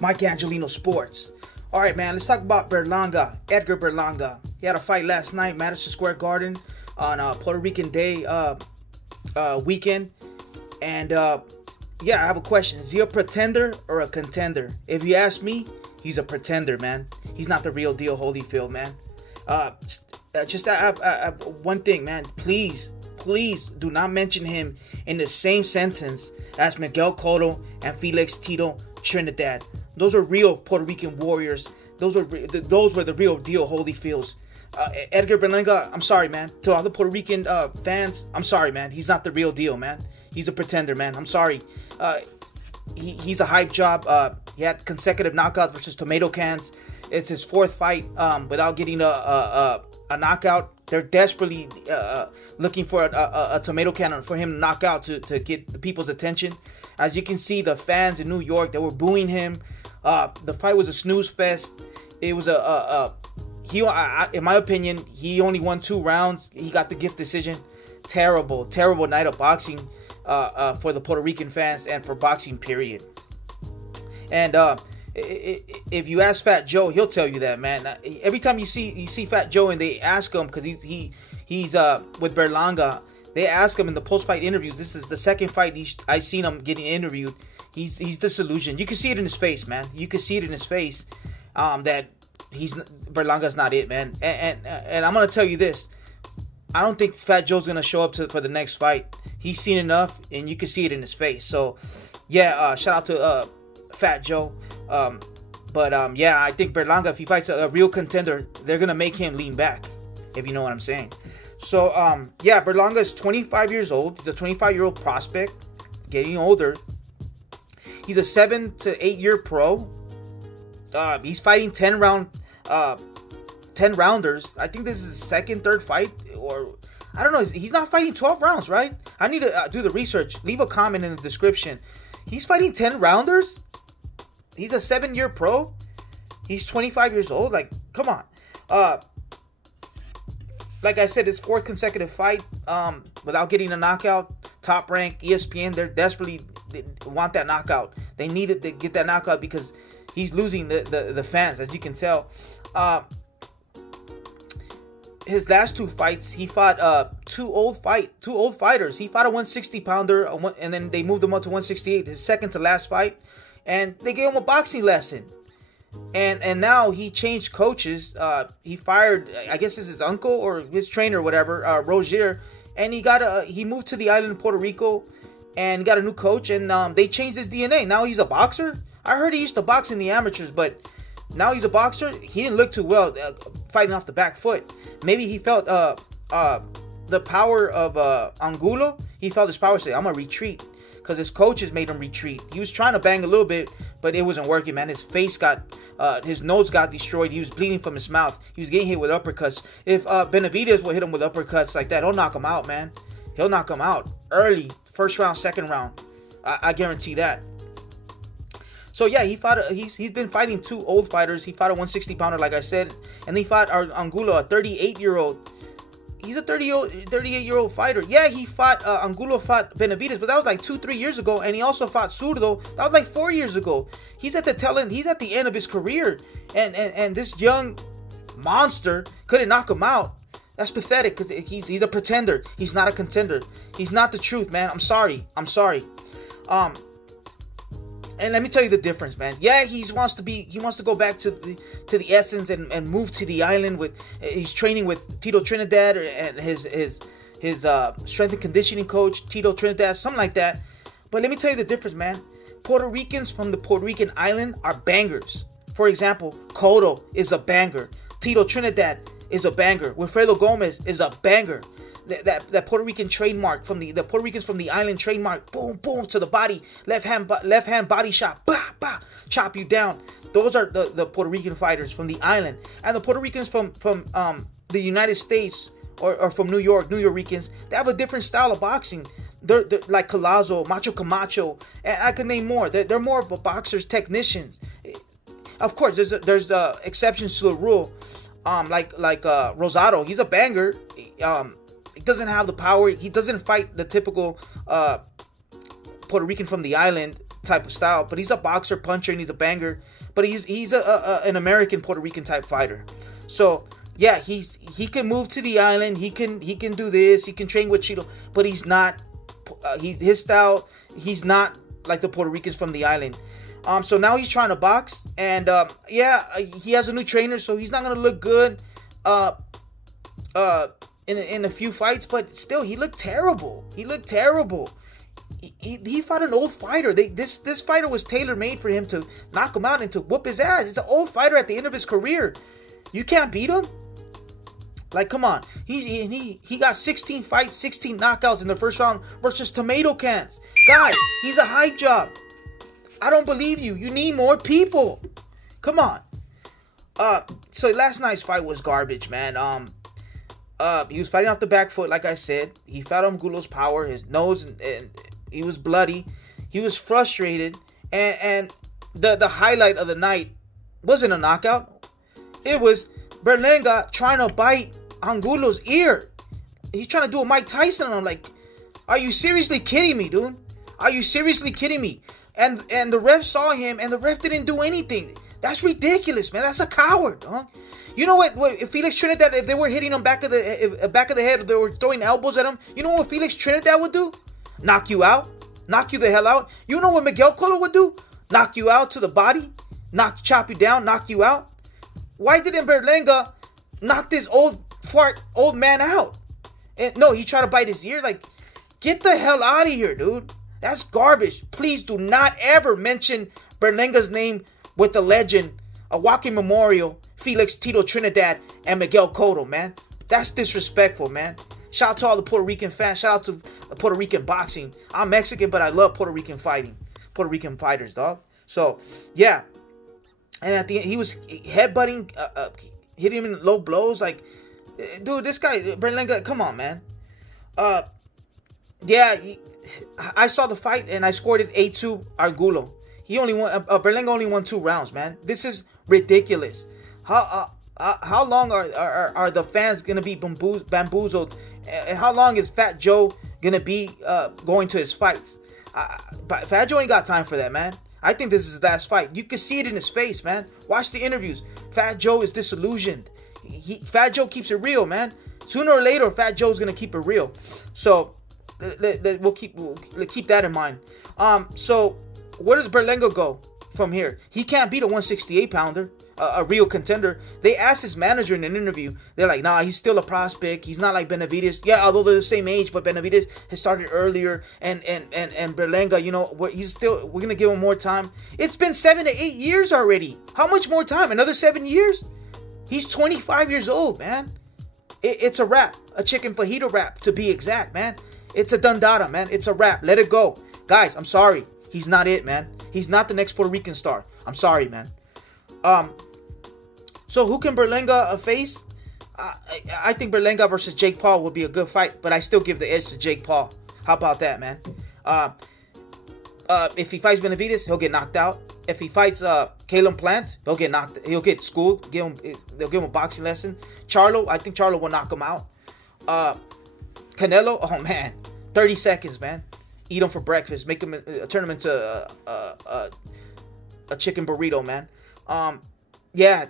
Mike Angelino Sports. All right, man, let's talk about Bite-Langa, Edgar Bite-Langa. He had a fight last night, Madison Square Garden, on Puerto Rican Day weekend. And yeah, I have a question. Is he a pretender or a contender? If you ask me, he's a pretender, man. He's not the real deal, Holyfield, man. One thing, man. Please do not mention him in the same sentence as Miguel Cotto and Felix Tito Trinidad. Those are real Puerto Rican warriors. Those were the real deal Holyfields. Edgar Bite-Langa, I'm sorry, man. To all the Puerto Rican fans, I'm sorry, man. He's not the real deal, man. He's a pretender, man. I'm sorry. He's a hype job. He had consecutive knockouts versus tomato cans. It's his fourth fight without getting a knockout. They're desperately looking for a tomato can for him to knock out to get the people's attention. As you can see, the fans in New York, they were booing him. The fight was a snooze fest. It was in my opinion, he only won 2 rounds. He got the gift decision. Terrible night of boxing for the Puerto Rican fans and for boxing, period. And if you ask Fat Joe, he'll tell you that, man. Every time you see Fat Joe and they ask him, because he's with Bite-Langa, they ask him in the post-fight interviews. This is the second fight I've seen him getting interviewed. He's disillusioned. You can see it in his face, man. You can see it in his face that Bite-Langa's not it, man. And I'm gonna tell you this. I don't think Fat Joe's gonna show up for the next fight. He's seen enough, and you can see it in his face. So, yeah, shout out to Fat Joe. Yeah, I think Bite-Langa, if he fights a real contender, they're gonna make him lean back, if you know what I'm saying. So, yeah, Bite-Langa is 25 years old. He's a 25-year-old prospect, getting older. He's a 7 to 8 year pro. He's fighting 10 rounders. I think this is his second, third fight, or I don't know. He's not fighting 12 rounds, right? I need to do the research. Leave a comment in the description. He's fighting 10 rounders. He's a 7-year pro. He's 25 years old. Like, come on. Like I said, his 4th consecutive fight without getting a knockout. Top rank, ESPN, they want that knockout. They needed to get that knockout because he's losing the fans, as you can tell. His last 2 fights, he fought two old fighters. He fought a 160-pounder, and then they moved him up to 168. His second to last fight, and they gave him a boxing lesson. And now he changed coaches. He fired, I guess it's his uncle or his trainer, or whatever, Rozier, and he moved to the island of Puerto Rico and got a new coach, and they changed his DNA. Now he's a boxer. I heard he used to box in the amateurs, but now he's a boxer. He didn't look too well fighting off the back foot. Maybe he felt the power of Angulo. He felt his power say, I'm going to retreat, because his coaches made him retreat. He was trying to bang a little bit, but it wasn't working, man. His face his nose got destroyed. He was bleeding from his mouth. He was getting hit with uppercuts. If Benavidez will hit him with uppercuts like that, he'll knock him out, man. He'll knock him out early. First round, second round. I guarantee that. So yeah, he's been fighting 2 old fighters. He fought a 160-pounder, like I said, and he fought Angulo, a 38-year-old. He's a 38-year-old fighter. Yeah, Angulo fought Benavidez, but that was like 2-3 years ago, and he also fought Zurdo. That was like 4 years ago. He's at the tail end. He's at the end of his career, and this young monster couldn't knock him out. That's pathetic, because he's a pretender. He's not a contender. He's not the truth, man. I'm sorry. And let me tell you the difference, man. Yeah, he wants to go back to the essence and move to the island he's training with Tito Trinidad and his strength and conditioning coach, Tito Trinidad, something like that. But let me tell you the difference, man. Puerto Ricans from the Puerto Rican island are bangers. For example, Cotto is a banger. Tito Trinidad is a banger. Wilfredo Gomez is a banger. That Puerto Rican trademark from the Puerto Ricans from the island trademark, boom, boom, to the body, left hand body shot, bah, bah, chop you down. Those are the Puerto Rican fighters from the island. And the Puerto Ricans from the United States or from New Yorkers, they have a different style of boxing. They're like Collazo, Macho Camacho, and I could name more. They're more of a boxers, technicians. Of course, there's exceptions to the rule. Like Rosado, he's a banger. He doesn't have the power. He doesn't fight the typical Puerto Rican from the island type of style, but he's a boxer, puncher, and he's a banger. but he's an American Puerto Rican type fighter. So yeah, he can move to the island. He can do this. He can train with Cheeto, but he's not. His style. He's not like the Puerto Ricans from the island. So now he's trying to box, and yeah, he has a new trainer, so he's not gonna look good in a few fights, but still, he looked terrible. He looked terrible. He fought an old fighter. This fighter was tailor-made for him to knock him out and to whoop his ass. It's an old fighter at the end of his career. You can't beat him. Like, come on. He got 16 fights, 16 knockouts in the first round versus tomato cans. Guys, he's a hype job. I don't believe you. You need more people. Come on. So last night's fight was garbage, man. He was fighting off the back foot, like I said. He felt Angulo's power, his nose, and he was bloody. He was frustrated, and the highlight of the night wasn't a knockout. It was Bite-Langa trying to bite Angulo's ear. He's trying to do a Mike Tyson, and I'm like, are you seriously kidding me, dude? Are you seriously kidding me? And the ref saw him, and the ref didn't do anything. That's ridiculous, man. That's a coward, huh? You know what? If Felix Trinidad, if they were hitting him back of the head, or they were throwing elbows at him, you know what Felix Trinidad would do? Knock you out, knock you the hell out. You know what Miguel Cotto would do? Knock you out to the body, chop you down, knock you out. Why didn't Bite-Langa knock this old man out? And no, he tried to bite his ear. Like, get the hell out of here, dude. That's garbage. Please do not ever mention Bite-Langa's name with the legend, a walking memorial, Felix Tito Trinidad and Miguel Cotto, man. That's disrespectful, man. Shout out to all the Puerto Rican fans. Shout out to Puerto Rican boxing. I'm Mexican, but I love Puerto Rican fighting. Puerto Rican fighters, dog. So, yeah. And at the end, he was headbutting, hitting him in low blows. Like, dude, this guy, Bite-Langa, come on, man. Yeah, I saw the fight, and I scored it 8-2 Angulo. He only won, Bite-Langa only won 2 rounds, man. This is ridiculous. How long are the fans gonna be bamboozled, and how long is Fat Joe gonna be going to his fights? But Fat Joe ain't got time for that, man. I think this is his last fight. You can see it in his face, man. Watch the interviews. Fat Joe is disillusioned. Fat Joe keeps it real, man. Sooner or later, Fat Joe's gonna keep it real. So we'll keep that in mind. So where does Bite-Langa go from here? He can't beat a 168 pounder. A real contender. They asked his manager in an interview. They're like, nah, he's still a prospect. He's not like Benavidez. Yeah, although they're the same age, but Benavidez has started earlier, and Bite-Langa, you know, we're gonna give him more time. It's been 7 to 8 years already. How much more time? Another 7 years? He's 25 years old, man. It's a wrap. A chicken fajita wrap, to be exact, man. It's a dundada, man. It's a wrap. Let it go. Guys, I'm sorry. He's not it, man. He's not the next Puerto Rican star. I'm sorry, man. So who can Bite-Langa face? I think Bite-Langa versus Jake Paul would be a good fight, but I still give the edge to Jake Paul. How about that, man? If he fights Benavidez, he'll get knocked out. If he fights Caleb Plant, he'll get schooled. They'll give him a boxing lesson. Charlo, I think Charlo will knock him out. Canelo, oh man, 30 seconds, man. Eat him for breakfast. Make him turn him into a chicken burrito, man. Yeah,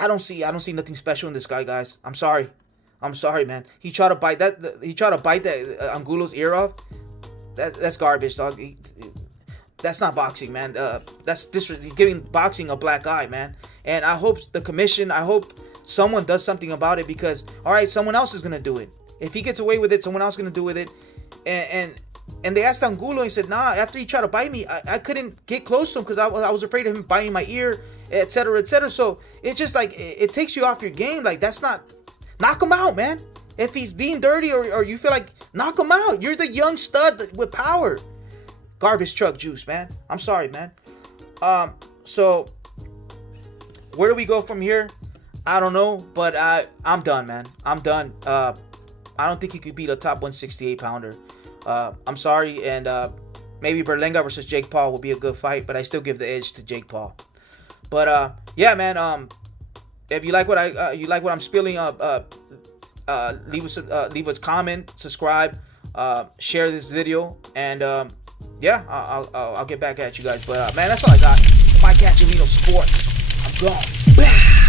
I don't see nothing special in this guy, guys. I'm sorry, man. He tried to bite that. He tried to bite that Angulo's ear off. That's garbage, dog. That's not boxing, man. That's giving boxing a black eye, man. And I hope the commission, I hope someone does something about it, because all right, someone else is gonna do it. If he gets away with it, someone else is gonna do with it. And they asked Angulo, and he said, nah, after he tried to bite me, I couldn't get close to him because I was afraid of him biting my ear, etc., etc. So it's just like, it takes you off your game. Like, that's not, knock him out, man. If he's being dirty, or you feel like, knock him out. You're the young stud with power. Garbage truck juice, man. I'm sorry, man. So where do we go from here? I don't know, but I'm done, man. I'm done. I don't think he could beat a top 168 pounder. I'm sorry, and maybe Bite-Langa versus Jake Paul will be a good fight, but I still give the edge to Jake Paul. But yeah, man. If you like what I'm spilling, leave us a comment, subscribe, share this video, and yeah, I'll get back at you guys. But man, that's all I got. If I catch a Reno Sports, I'm gone.